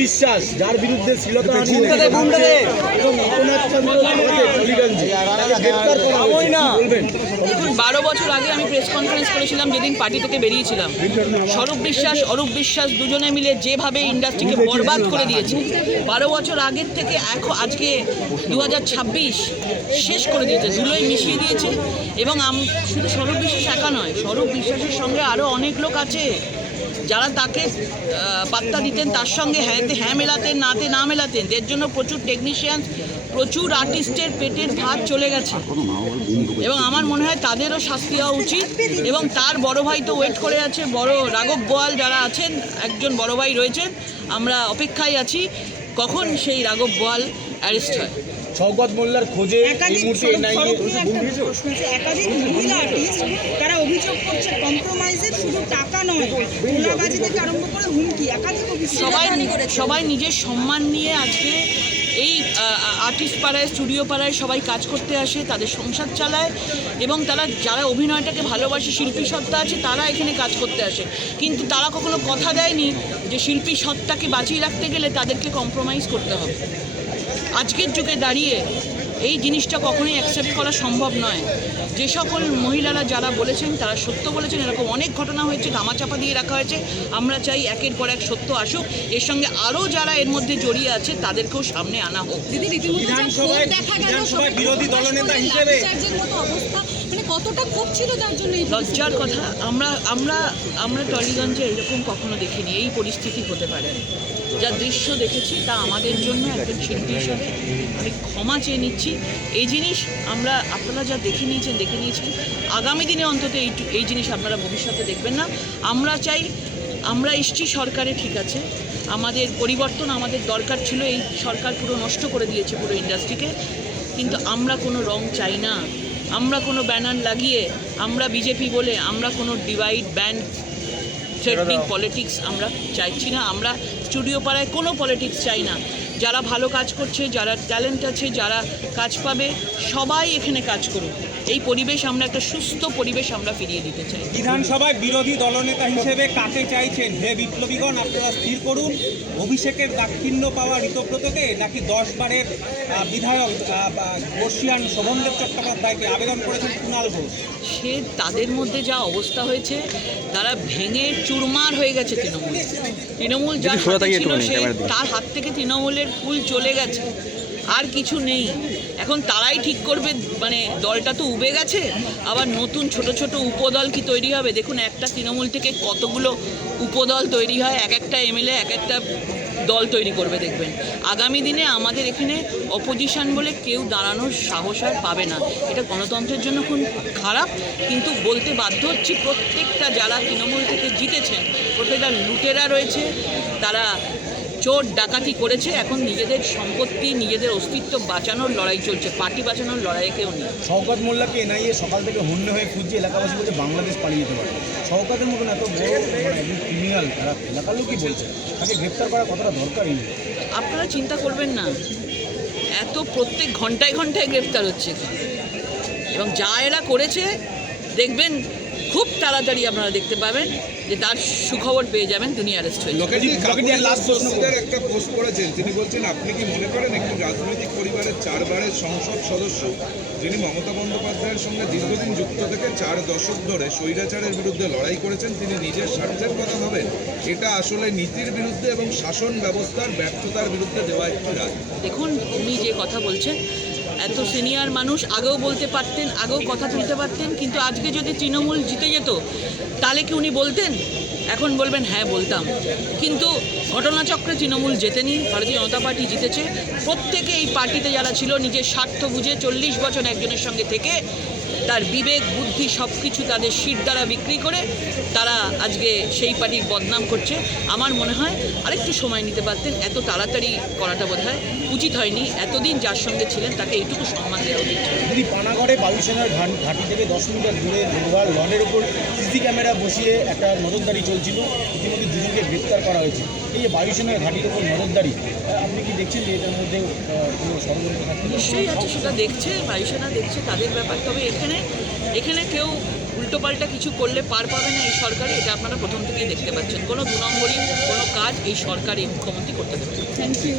বিশ্বাস যার বিরুদ্ধে শ্লীলতাহানি এবং অপনাথ চন্দ্র টলিগঞ্জে গ্রেফতার করা হয়েছে, কি বলবেন? দেখুন, 12 বছর আগে আমি প্রেস কনফারেন্স করেছিলাম যেদিন পার্টি থেকে বেরিয়েছিলাম। স্বরূপ বিশ্বাস, অরূপ বিশ্বাস দুজনে মিলে যেভাবে ইন্ডাস্ট্রিকে বরবাদ করে দিয়েছে, 12 বছর আগের থেকে এখন আজকে 2026 শেষ করে দিয়েছে, ধুলোয় মিশিয়ে দিয়েছে। এবং শুধু স্বরূপ বিশ্বাস একা নয়, স্বরূপ বিশ্বাসের সঙ্গে আরও অনেক লোক আছে যারা তাকে পাত্তা দিতেন, তার সঙ্গে হ্যাঁ মেলাতেন, নাতে না মেলাতেন। এর জন্য প্রচুর টেকনিশিয়ান, প্রচুর আর্টিস্টের পেটের ভাত চলে গেছে এবং আমার মনে হয় তাদেরও শাস্তি হওয়া উচিত। এবং তার বড় ভাই তো ওয়েট করে আছে, বড় রাঘব বোয়াল যারা আছেন, একজন বড় ভাই রয়েছেন, আমরা অপেক্ষায় আছি কখন সেই রাঘব বোয়াল অ্যারেস্ট হয়। শওকত মোল্লার খোঁজে এই মুহূর্তে একাধিক মহিলা আর্টিস্ট তারা অভিযোগ করছে কম্প্রোমাইজের শুধু টাকা নয়, তোলাবাজি থেকে আরম্ভ করে হুমকি, একাধিক অভিযোগ। সবাই নিজের সম্মান নিয়ে আজকে এই আর্টিস্ট পাড়ায়, স্টুডিও পাড়ায় সবাই কাজ করতে আসে, তাদের সংসার চালায় এবং তারা যারা অভিনয়টাকে ভালোবাসে, শিল্পী সত্তা আছে, তারা এখানে কাজ করতে আসে। কিন্তু তারা কখনো কথা দেয়নি যে শিল্পী সত্তাকে বাঁচিয়ে রাখতে গেলে তাদেরকে কম্প্রোমাইজ করতে হবে। আজকের যুগে দাঁড়িয়ে এই জিনিসটা কখনোই অ্যাকসেপ্ট করা সম্ভব নয়। যে সকল মহিলারা যারা বলেছেন তারা সত্য বলেছেন। এরকম অনেক ঘটনা হয়েছে, ধামাচাপা দিয়ে রাখা হয়েছে। আমরা চাই একের পর এক সত্য আসুক, এর সঙ্গে আরও যারা এর মধ্যে জড়িয়ে আছে তাদেরকেও সামনে আনা হোক। বিরোধী দলনেতা হিসেবে কতটা ক্ষোভ ছিল যার জন্য লজ্জার কথা, আমরা টলিগঞ্জে এরকম কখনো দেখিনি। এই পরিস্থিতি হতে পারে, যা দৃশ্য দেখেছি তা আমাদের জন্য একজন শিল্পী হিসাবে আমি ক্ষমা চেয়ে নিচ্ছি। এই জিনিস আপনারা যা দেখে নিয়েছেন আগামী দিনে অন্তত এই জিনিস আপনারা ভবিষ্যতে দেখবেন না। আমরা চাই, আমরা এসছি সরকারে, ঠিক আছে, আমাদের পরিবর্তন আমাদের দরকার ছিল। এই সরকার পুরো নষ্ট করে দিয়েছে পুরো ইন্ডাস্ট্রিকে, কিন্তু আমরা কোনো রং চাই না। আমরা কোনো ব্যানার লাগিয়ে, আমরা বিজেপি বলে আমরা কোনো ডিভাইড ব্যান্ড থ্রেটনিং পলিটিক্স আমরা চাইছি না। আমরা স্টুডিও পাড়ায় কোনো পলিটিক্স চাই না। যারা ভালো কাজ করছে, যারা ট্যালেন্ট আছে, যারা কাজ পাবে, সবাই এখানে কাজ করুক। এই পরিবেশ, আমরা একটা সুস্থ পরিবেশ আমরা ফিরিয়ে দিতে চাই। বিধানসভায় বিরোধী দলনেতা হিসেবে কাকে চাইছেন? হে বিপ্লবীগণ, আপনারা স্থির করুন, অভিষেকের দাক্ষিণ্য পাওয়া ঋতব্রতকে নাকি 10 বারের বিধায়ক বর্ষিয়ান শোভনদেব চট্টোপাধ্যায়কে? আবেদন করেছেন কুণাল ঘোষ। সে তাদের মধ্যে যা অবস্থা হয়েছে, তারা ভেঙে চুরমার হয়ে গেছে। তৃণমূল যার হাতে ছিল, সে তার হাত থেকে তৃণমূলের ফুল চলে গেছে, আর কিছু নেই। এখন তারাই ঠিক করবে, মানে দলটা তো উবে গেছে, আবার নতুন ছোট ছোট উপদল কি তৈরি হবে? দেখুন, একটা তৃণমূল থেকে কতগুলো উপদল তৈরি হয়, এক একটা এমএলএ এক একটা দল তৈরি করবে। দেখবেন আগামী দিনে আমাদের এখানে অপোজিশন বলে কেউ দাঁড়ানোর সাহস আর পাবে না। এটা গণতন্ত্রের জন্য খুব খারাপ, কিন্তু বলতে বাধ্য হচ্ছি, প্রত্যেকটা যারা তৃণমূল থেকে জিতেছেন, প্রত্যেকটা লুটেরা রয়েছে, তারা চোর ডাকাতি করেছে। এখন নিজেদের সম্পত্তি, নিজেদের অস্তিত্ব বাঁচানোর লড়াই চলছে, পার্টি বাঁচানোর লড়াই কেউ নেই। শওকত মোল্লাকে এনআইএ সকাল থেকে হন্য হয়ে খুঁজছে, এলাকাবাসী বলছে বাংলাদেশ পালিয়ে যেতে পারে। শওকতের মতন এত বড় ক্রিমিনাল, তারা এলাকার লোকই বলছে তাকে গ্রেপ্তার করা কতটা দরকারই নেই। আপনারা চিন্তা করবেন না, এত প্রত্যেক ঘন্টায় ঘন্টায় গ্রেপ্তার হচ্ছে, এবং যা এরা করেছে দেখবেন খুব তাড়াতাড়ি আপনারা দেখতে পাবেন যে তার সুখবর পেয়ে যাবেন, তিনি অ্যারেস্ট হয়ে যাবেন। একটা পোস্ট করেছেন, তিনি বলছেন, আপনি কি মনে করেন একটি রাজনৈতিক পরিবারের 4 বারের সংসদ সদস্য যিনি মমতা বন্দ্যোপাধ্যায়ের সঙ্গে দীর্ঘদিন যুক্ত থেকে 4 দশক ধরে স্বৈরাচারের বিরুদ্ধে লড়াই করেছেন, তিনি নিজের স্বার্থের কথা ভাবেন? এটা আসলে নীতির বিরুদ্ধে এবং শাসন ব্যবস্থার ব্যর্থতার বিরুদ্ধে দেওয়া একটি রায়। দেখুন, উনি যে কথা বলছেন, এত সিনিয়র মানুষ, আগেও বলতে পারতেন, আগেও কথা তুলতে পারতেন, কিন্তু আজকে যদি তৃণমূল জিতে যেত তাহলে কি উনি বলতেন? এখন বলবেন হ্যাঁ বলতাম, কিন্তু ঘটনাচক্রে তৃণমূল জেতেনি, ভারতীয় জনতা পার্টি জিতেছে। প্রত্যেকে এই পার্টিতে যারা ছিল, নিজের স্বার্থ বুঝে 40 বছর একজনের সঙ্গে থেকে তার বিবেক বুদ্ধি সব কিছু তাদের সিট দ্বারা বিক্রি করে তারা আজকে সেই পার্টির বদনাম করছে। আমার মনে হয় আরেকটু সময় নিতে পারতেন, এত তাড়াতাড়ি করাটা বোধহয় উচিত হয়নি। এতদিন যার সঙ্গে ছিলেন তাকে এইটুকু সম্মান দেওয়া উচিত। যদি পানাগড়ে বায়ুসেনার ঘাঁটি থেকে 10 মিটার দূরে লোহার লনের উপর সিসি ক্যামেরা বসিয়ে একটা নজরদারি চলছিল, ইতিমধ্যে দুজনকে গ্রেপ্তার করা হয়েছে। এই যে বায়ুসেনার ঘাঁটির উপর নজরদারি, আপনি কি দেখছেন যে এটার মধ্যে কোনো ষড়যন্ত্র থাকছে? নিশ্চয়ই আছে, সেটা দেখছে, বায়ুসেনা দেখছে, তাদের ব্যাপার। তবে এখানে কেউ উল্টোপাল্টা কিছু করলে পার পাবে না এই সরকারে, এটা আপনারা প্রথম থেকেই দেখতে পাচ্ছেন। কোনো 2 নম্বরই কোনো কাজ এই সরকার এই মুখ্যমন্ত্রী করতে দেবে না। Thank you.